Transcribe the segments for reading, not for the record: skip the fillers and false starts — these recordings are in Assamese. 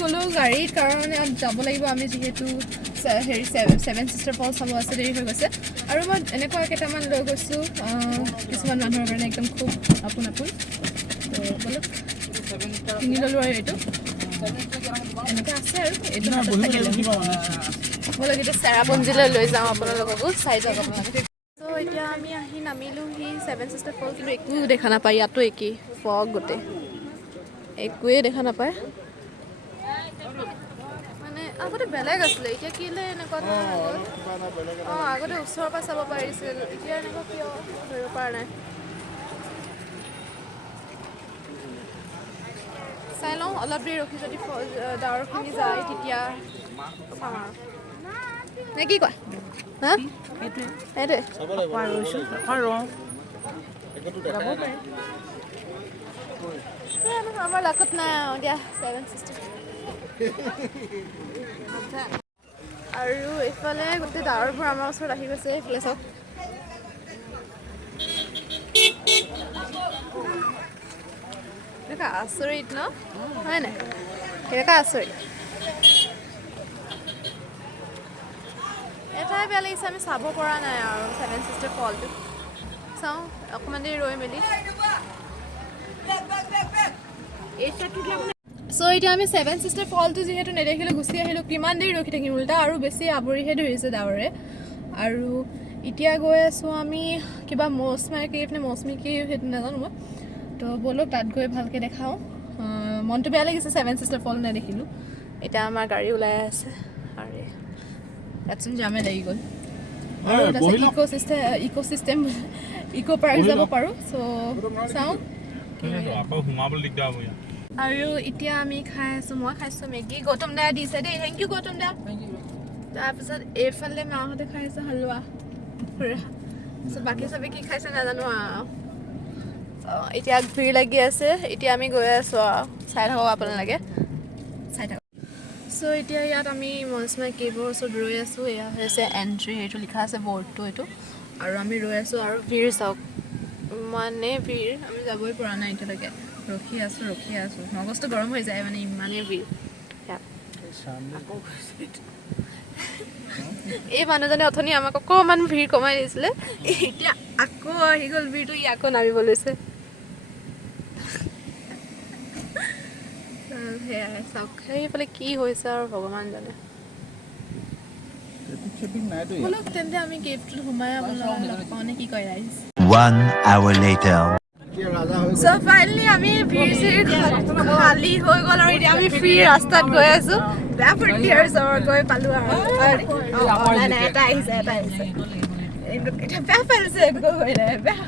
গ'লো গাড়ীত কাৰণ যাব লাগিব আমি যিহেতু হেৰি 7 Sister Falls চাব আছে দেৰি হৈ গৈছে আৰু মই এনেকুৱা কেইটামান লৈ গৈছোঁ কিছুমান মানুহৰ কাৰণে একদম খুব আপোন তো বোলো কিনি ল'লোঁ আৰু এইটো এনেকুৱা আছে আৰু এইটো হাতত থাকিলে বোলো কিন্তু চেৰাপুঞ্জীলৈ লৈ যাওঁ আপোনালোককো চাই যাওক আপোনালোকে তো এতিয়া আমি আহি নামিলোঁহি 7 Sister Falls কিন্তু একো দেখা নাপায় ইয়াতো একেই ফগ গোটেই একোৱে দেখা নাপায় মানে আগতে বেলেগ আছিলে এতিয়া কিলে এনেকুৱা আগতে ওচৰৰ পৰা চাব পাৰিছিল এতিয়া এনেকুৱা কিয় ধৰিব পৰা নাই চাই লওঁ অলপ দেৰি ৰখি যদি ডাৱৰখিনি যায় তেতিয়া চাম আৰু নে কি কয় হা সেইটোৱে আমাৰ লাকত নাই দিয়া 7 Sister আৰু এইফালে গোটেই ডাৱৰবোৰ আমাৰ ওচৰত আহি গৈছে এইফালে চাওক এনেকুৱা আচৰিত ন হয় নাই এনেকুৱা আচৰিত এটাই বেয়া লাগিছে আমি চাব পৰা নাই আৰু 7 Sister ফলটো চাওঁ অকণমান দেৰি ৰৈ মেলি চ' এতিয়া আমি 7 Sister ফলটো যিহেতু নেদেখিলোঁ গুচি আহিলোঁ কিমান দেৰি ৰখি থাকিম উল্টা আৰু বেছি আৱৰিহে ধৰিছে ডাৱৰে আৰু এতিয়া গৈ আছোঁ আমি কিবা মৌচমাই কেভ নে মৌচমি কেভ সেইটো নাজানো মই তো ব'লক তাত গৈ ভালকৈ দেখাওঁ মনটো বেয়া লাগিছে 7 Sister ফল নেদেখিলোঁ এতিয়া আমাৰ গাড়ী ওলাই আছে আৰু ইয়াতচোন জামে লাগি গ'ল আৰু ইক'চিষ্টেম ইক' পাৰ্ক যাব পাৰোঁ চ' চাওঁ আৰু এতিয়া আমি খাই আছোঁ মই খাইছোঁ মেগী গৌতম দাই দিছে দেই থেংক ইউ গৌতম দা তাৰপিছত এইফালে মাহঁতে খাই আছে হালোৱা তাৰপিছত বাকী চবে কি খাইছে নাজানো আৰু এতিয়া ভিৰ লাগি আছে এতিয়া আমি গৈ আছোঁ আৰু চাই থাকক আপোনালোকে চাই থাকক চ' এতিয়া ইয়াত আমি মৌচমাই কেভৰ ওচৰত ৰৈ আছোঁ এয়া হৈছে এণ্ট্ৰি সেইটো লিখা আছে বৰ্ডটো এইটো আৰু আমি ৰৈ আছোঁ আৰু ভিৰ চাওক মানে ভিৰ আমি যাবই পৰা নাই এতিয়ালৈকে ৰখি আছোঁ মগজটো গৰম হৈ যায় মানে ইমানেই ভিৰ এই মানুহজনে অথনি আমাক অকণমান ভিৰ কমাই দিছিলে এতিয়া আকৌ আহি গ'ল ভিৰটো ই আকৌ নামিব লৈছে সেয়াই চাওক সেইফালে কি হৈছে আৰু ভগৱান জানে বলক তেন্তে আমি কেভটোত সোমাই আপোনালোকক লগ পাওঁ নে কি কয় ৰাইজ 1 hour later চ' ফাইনেলি আমি ভিৰ চিৰ খালী হৈ গ'ল আৰু এতিয়া আমি ফ্ৰী ৰাস্তাত গৈ আছোঁ বেয়া ফূৰ্তি আৰু চবৰ গৈ পালোঁ আৰু নাই এটা আহিছে এতিয়া বেয়া পাইছে একো হৈ নাই বেয়া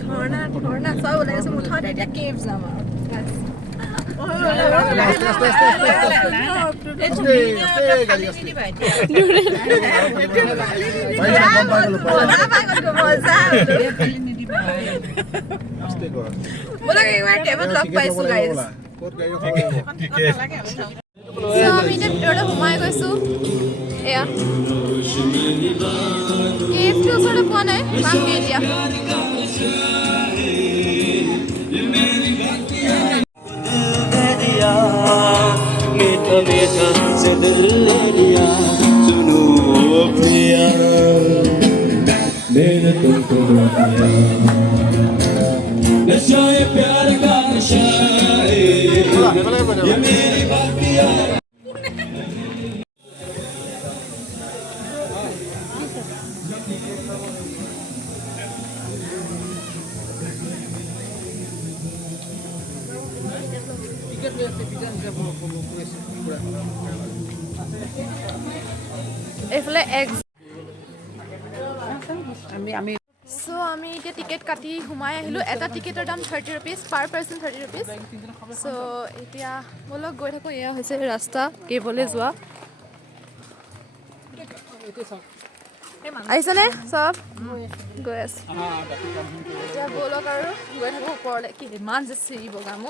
ঝৰ্ণা চব ওলাই আছে মুঠতে এতিয়া কেভ যাম আমি এতিয়া ভিতৰতে সোমাই গৈছোঁ এয়া কেভটোৰ ওচৰতে পোৱা নাই পামগে এতিয়া मीठा मीठा से दिल ले लिया सुनो प्रिया मैंने तुमको दिया नशा ये प्यार का नशा ये मेरी बात किया এইফালে চ' আমি এতিয়া টিকেট কাটি সোমাই আহিলোঁ এটা টিকেটৰ দাম 30 rupees পাৰ পাৰ্চন 30 rupees চ' এতিয়া ব'লক গৈ থাকোঁ এয়া হৈছে ৰাস্তা কেভলৈ যোৱা আহিছেনে চব গৈ আছে এতিয়া ব'লক আৰু গৈ থাকোঁ ওপৰলৈ কি ইমান যে চিৰি বগাম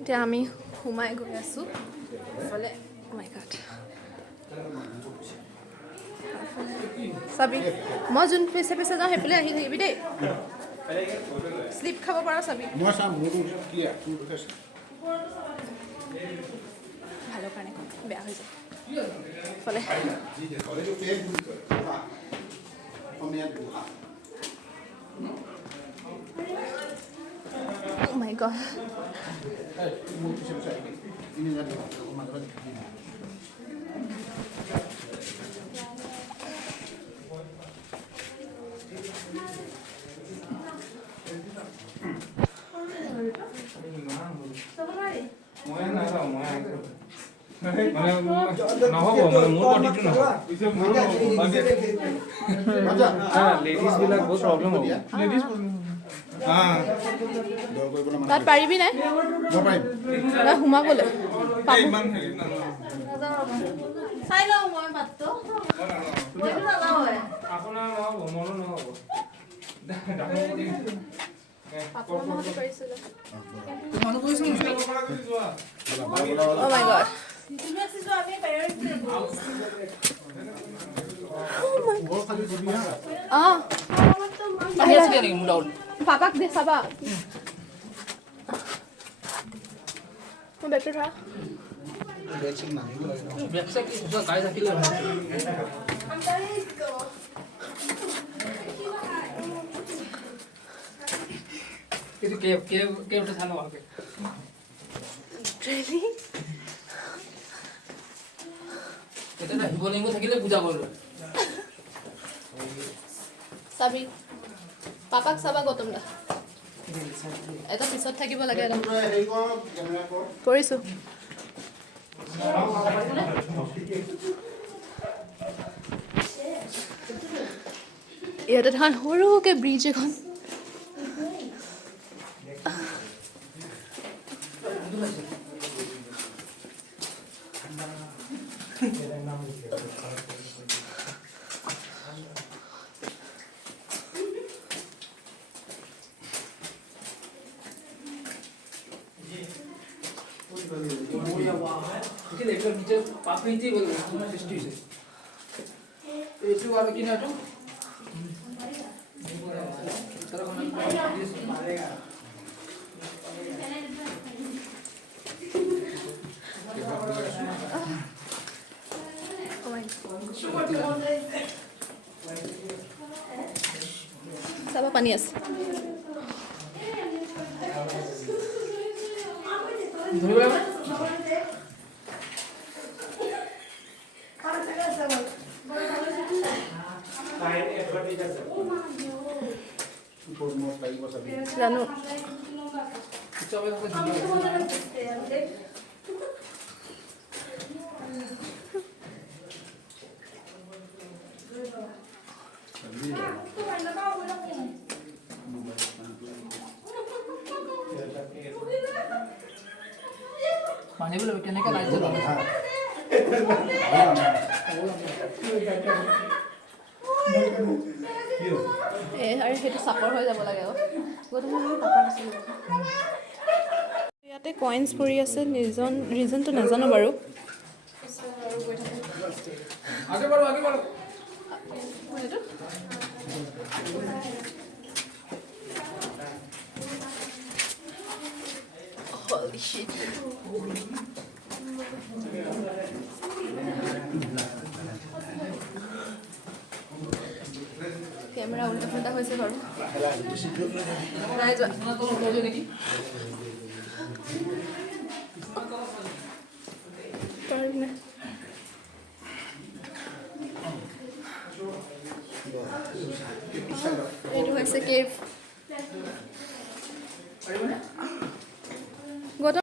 এতিয়া আমি সোমাই গৈ আছোঁ এইফালে চাবি মই যোন পিছে পিছে যাওঁ সেইফালে আহি থাকিবি দেই স্লিপ খাব পাৰ চাবি মই চাম মোৰটো কি ভালৰ কাৰণে বেয়া হৈ যায় ফলে Oh my god. তাত পাৰিবি নাই মই সোমাবলৈ চাই লওঁ মই মাত্ৰ আপোনাৰ মনো নহ'ব Oh my god. Papak deh sabah. Mau back to her. itu kayak udah sana oke. Really? Kita dah hiburan থাকিলে পূজা করলো। Sabi. Papak sabah গৌতম দা। এটা পিছত থাকিব লাগে এটা। কৰিছো। ইয়াতে ধান সৰুকে ব্ৰিজ এখন Kita level bicara apa itu boleh cuma sesti sih. Itu ada kena tu. Terus kalau malega. Sabah পানী আছে ধৰিবা জানো পানী বলে কেনেকৈ লাইট জ্বলাব আৰু সেইটো চাপৰ হৈ যাব লাগে ইয়াতে কইনছ পৰি আছে ৰিজনটো নাজানো বাৰু আগে বাঢ়ো Holy shit. Camera উল্টা ফুল্টা হৈছে বাৰু নাই যোৱা এইটো হৈছে কেভ গৌতম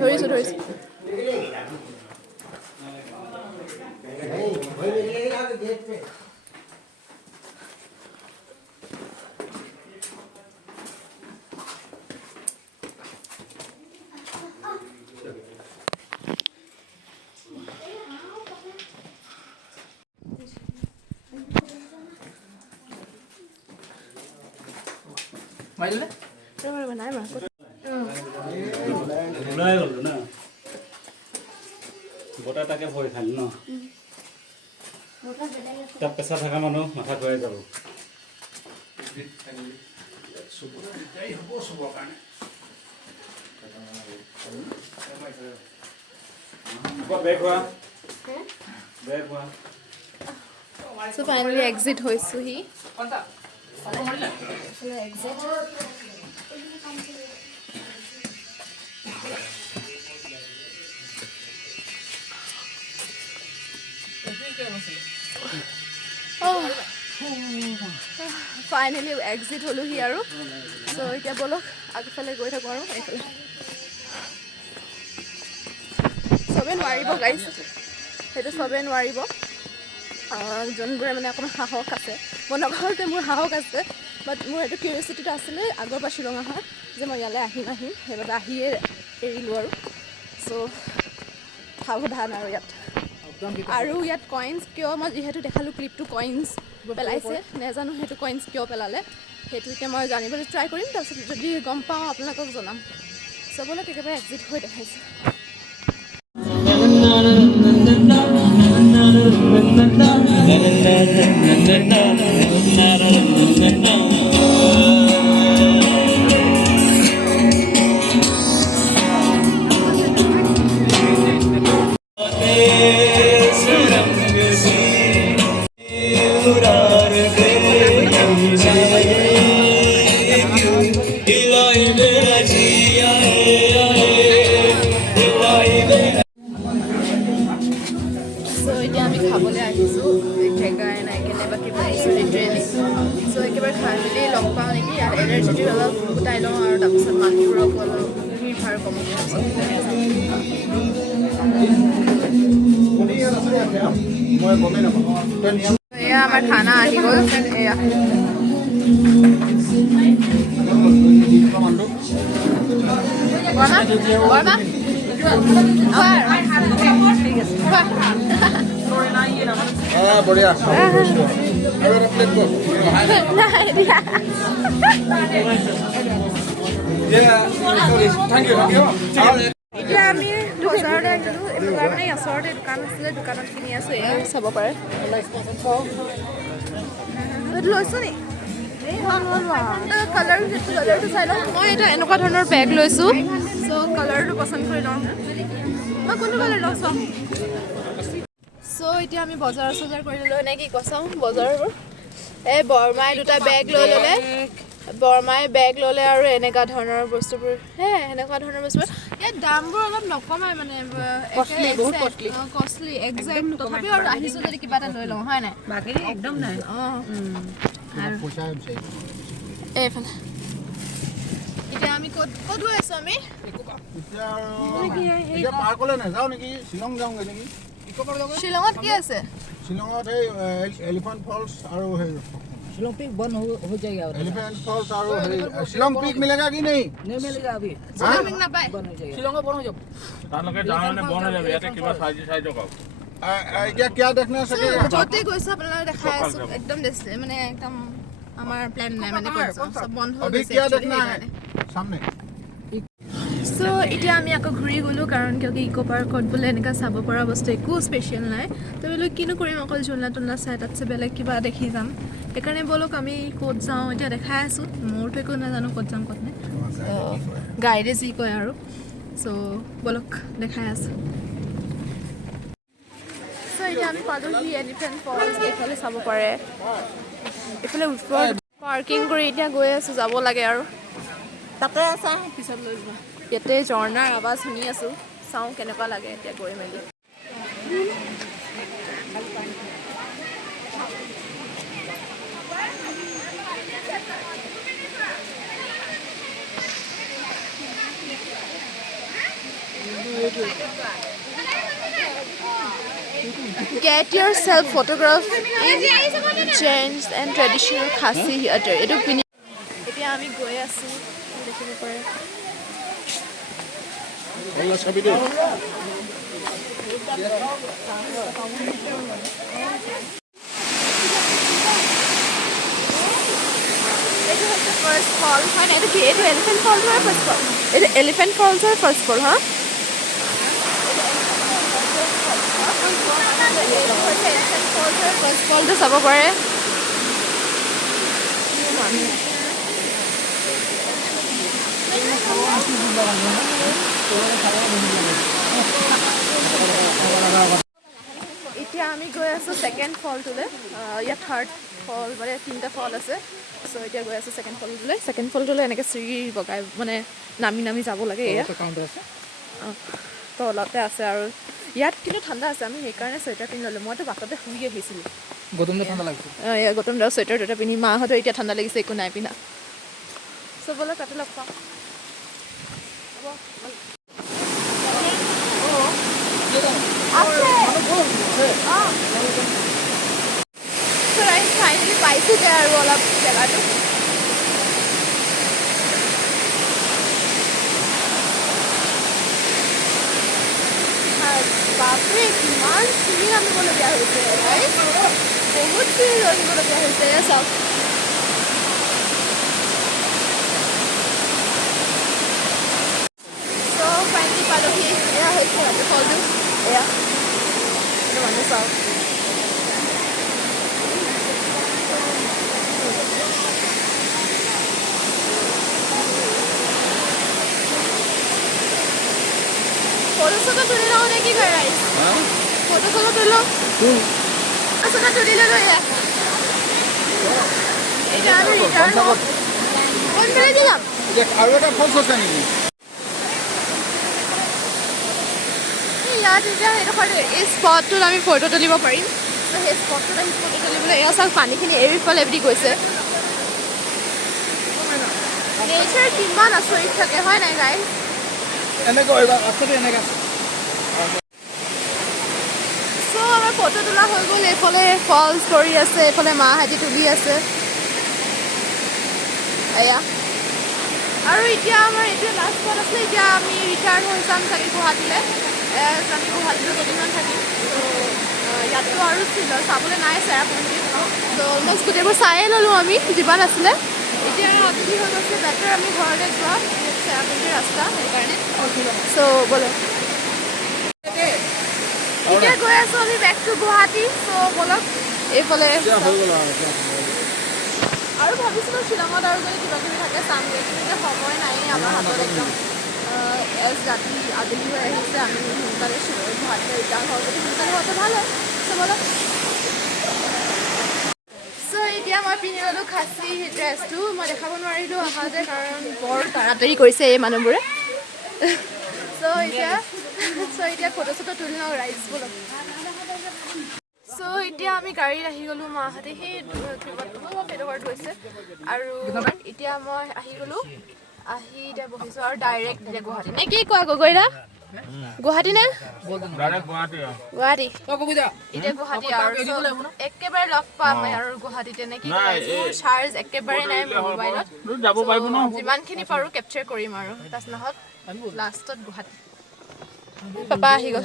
ধৰিছো মাৰিলে নাই মাৰ ওলাই গ'লো না গোটা তাকে ভয় খালি ন তাত পেছা থকা মানুহ মাথা ঘূৰাই যাব বেগ হোৱা বেগ হোৱা So finally exit হৈছোহি কোনটা exit ফাইনেলি এক্সিট হ'লোহি আৰু চ' এতিয়া বলক আগফালে গৈ থাকোঁ আৰু এইফালে চবেই নোৱাৰিব গাইজ সেইটো চবেই নোৱাৰিব যোনবোৰে মানে অকণমান সাহস আছে মই নকওঁতে মোৰ সাহস আছে বাট মোৰ এইটো কিউৰিয়চিটিটো আছিলে আগৰ পৰা শ্বিলং অহা যে মই ইয়ালৈ আহিম সেইবাবে আহিয়ে এৰিলোঁ আৰু চ' সাৱধান আৰু ইয়াত আৰু ইয়াত কইনছ কিয় মই যিহেতু দেখালোঁ ক্লিপটো কইনছ পেলাইছে নেজানো সেইটো কইনছ কিয় পেলালে সেইটো এতিয়া মই জানিবলৈ ট্ৰাই কৰিম তাৰপিছত যদি গম পাওঁ আপোনালোকক জনাম চবলৈ একেবাৰে এক্সিট হৈ দেখাইছে খাবলৈ আহিছোঁ ঠেকাই নাই কেনেবা কিবা আহিছোঁ লিটাৰেলি চ' একেবাৰে খাই মেলি লগ পাওঁ নেকি ইয়াত এনাৰ্জিটো অলপ গোটাই লওঁ আৰু তাৰপিছত মানুহবোৰক অলপ ভিৰ ভাৰ কমক এয়া আমাৰ খানা আহি গ'ল এয়া बढ़िया प्लेट को थैंक यू এতিয়া আমি বজাৰলৈ আহিলোঁ এইবাৰ মানে ওচৰতে দোকান আছিলে দোকানত কিনি আছোঁ এই চাব পাৰে সেইটো লৈছোঁ নি কালাৰটো চাই লওঁ মই এটা এনেকুৱা ধৰণৰ বেগ লৈছোঁ চ' কালাৰটো পচন্দ কৰি লওঁ মই কোনটো কালাৰ লওঁ চাওঁ চ' এতিয়া আমি বজাৰ কৰিলোঁ নে কি কৈছোঁ বজাৰবোৰ এই বৰমাই দুটা বেগ লৈ ল'লে বৰমাই বেগ ল'লে আৰু এনেকুৱা ধৰণৰ বস্তুবোৰ এনেকুৱা ধৰণৰ বস্তুবোৰ ইয়াত দামবোৰ অলপ নকমাই মানে কষ্টলি একজেক্ট তথাপিও আৰু আহিছোঁ যদি কিবা এটা লৈ লওঁ হয় নাই বাকী একদম নাই এইফালে এতিয়া আমি ক'ত গৈ আছোঁ আমি শ্বিলঙত কি আছে শ্বিলঙত এই এলিফেণ্ট ফলছ আৰু शिलोंग पिक बंद हो जाएगा एलिफेंट फॉल्स और शिलोंग पिक मिलेगा कि नहीं मिलेगा अभी शिलोंग ना पाए बंद हो जाएगा শ্বিলঙত বন্ধ হৈ যাব তালৈকে যাওঁনে বন্ধ হৈ যাব ইয়াতে কিবা চাই যাওক क्या देखना सकेगा য'তে গৈছোঁ আপোনালোকে দেখাই আছোঁ একদম মানে একদম আমাৰ প্লেন নাই মানে চব বন্ধ হৈ अभी গৈছে क्या देखना है सामने চ' এতিয়া আমি আকৌ ঘূৰি গ'লোঁ কাৰণ কিয় ইক' পাৰ্কত বোলে এনেকুৱা চাব পৰা বস্তু একো স্পেচিয়েল নাই তো বোলো কিনো কৰিম অকল ঝুলনা তুলনা চাই তাতছে বেলেগ কিবা দেখি যাম সেইকাৰণে ব'লক আমি ক'ত যাওঁ এতিয়া দেখাই আছোঁ মোৰতো একো নাজানো ক'ত যাম ক'ত নাই গাইডে যি কয় আৰু চ' ব'লক দেখাই আছোঁ চ' এতিয়া আমি পালোহি এলিফেণ্ট ফলছ এইফালে চাব পাৰে এইফালে ওপৰত পাৰ্কিং কৰি এতিয়া গৈ আছোঁ যাব লাগে আৰু তাতে আছা পিছত লৈ যোৱা ইয়াতে ঝৰ্ণাৰ আৱাজ শুনি আছোঁ চাওঁ কেনেকুৱা লাগে এতিয়া গৈ মেলি Get yourself photograph in Jains and traditional Khasi theater. এইটো পিনি এতিয়া আমি গৈ আছোঁ দেখিব পাৰে Allah sabi deh এইটো হৈছে ফাৰ্ষ্ট ফল হয় নাই এইটো কি এইটো এলিফেণ্ট ফলছৰ ফাৰ্ষ্ট ফল এইটো এলিফেণ্ট ফলছৰ ফাৰ্ষ্ট ফল হা এলিফেণ্ট ফলছৰ ফাৰ্ষ্ট ফলটো চাব পাৰে এতিয়া আমি গৈ আছোঁ ছেকেণ্ড ফলটোলৈ ইয়াত থাৰ্ড ফল মানে 3টা ফল আছে চ' এতিয়া গৈ আছোঁ ছেকেণ্ড ফলটোলৈ এনেকৈ চিৰি বগাই মানে নামি যাব লাগে এয়া তলতে আছে আৰু ইয়াত কিন্তু ঠাণ্ডা আছে আমি সেইকাৰণে চুৱেটাৰ পিন্ধি ল'লোঁ মইতো বাটতে শুই আহিছিলোঁ গৌতম দা ঠাণ্ডা লাগিছে গৌতম দাৰ চুৱেটাৰ দুটা পিন্ধি মাহঁতৰ এতিয়া ঠাণ্ডা লাগিছে একো নাই পিন্ধা চবলৈ তাতে লগ পাওঁ ফাইনেলি পাইছোঁগৈ আৰু অলপ জেগাটো বাপৰে কিমান চিৰি নামিবলগীয়া হৈছে বহুত চিৰি নামিবলগীয়া হৈছে চব চ' ফাইনেলি পালোহি এয়া হৈছে ফলটো এয়া মানুহ চাওক ফটো চটো তুলি লওঁ নে কি কৰে ৰাইজ ফটো চটো তুলি লওঁ ফটো চটো তুলি ল'লোঁ এয়া এতিয়া আমি ৰিটাৰ্ণ হওঁ কোনফালে দি যাম আৰু এটা ফলছ আছে নেকি ইয়াত এতিয়া সেইডোখৰ এই স্পটটোত আমি ফটো তুলিব পাৰিম ত' সেই স্পটটোত আমি ফটো তুলিবলৈ এয়া চাওক পানীখিনি এৰিফালে এৰি গৈছে নেচাৰ কিমান আচৰিত থাকে হয় নাই গাই এনেকৈ আছে এনেকৈ চ' আমাৰ ফটো তোলা হৈ গ'ল এইফালে ফলছ পৰি আছে এইফালে মাহঁতি তুলি আছে এয়া আৰু এতিয়া আমাৰ এইটোৱে লাষ্ট স্পট আছে এতিয়া আমি ৰিটাৰ্ণ হৈ যাম চাগে গুৱাহাটীলৈ আমি গুৱাহাটীলৈ কেইদিনমান থাকিম ত' ইয়াততো আৰু চাবলৈ নাই চেৰাপুঞ্জী ত' অলমষ্ট গোটেইবোৰ চায়ে ল'লোঁ আমি যিমান আছিলে এতিয়া আবেলি হৈ গৈছে বেটাৰ আমি ঘৰলৈ যোৱা চেৰাপুঞ্জীৰ ৰাস্তা সেইকাৰণে চ' ব'লো এতিয়া গৈ আছোঁ আমি বেক টু গুৱাহাটী চ' ব'লক এইফালে আৰু ভাবিছিলোঁ শ্বিলঙত আৰু যদি কিবা কিবি থাকে চামগৈ কিন্তু সময় নায়েই আমাৰ হাতত একদম ৰাতি আবেলি হৈ আহিছে আমি সোনকালে গুৱাহাটীলৈ ৰিটাৰ্ণ হওঁ যদি সোনকালে হোৱাটো ভাল হয় চ' ব'লক চ' এতিয়া মই পিন্ধি ল'লোঁ খাচী ড্ৰেছটো মই দেখাব নোৱাৰিলোঁ আহাতে কাৰণ বৰ তাড়াতাড়ি কৰিছে এই মানুহবোৰে চ' এতিয়া ফটো চটো তুলি লওঁ ৰাইজ ব'লক চ' এতিয়া আমি গাড়ীত আহি গ'লোঁ মাহঁতে সেই ফেডোঘৰত গৈছে আৰু এতিয়া মই আহি গ'লোঁ আহি এতিয়া বহিছোঁ আৰু ডাইৰেক্ট এতিয়া গুৱাহাটী নে কি কোৱা গগৈদা গুৱাহাটী নে গুৱাহাটী এতিয়া গুৱাহাটী আৰু একেবাৰে লগ পাম আৰু গুৱাহাটীতে নে কি চাৰ্জ একেবাৰে নাই মোবাইলত যিমানখিনি পাৰোঁ কেপচাৰ কৰিম আৰু তাৰপিছত লাষ্টত গুৱাহাটী পাপা আহি গ'ল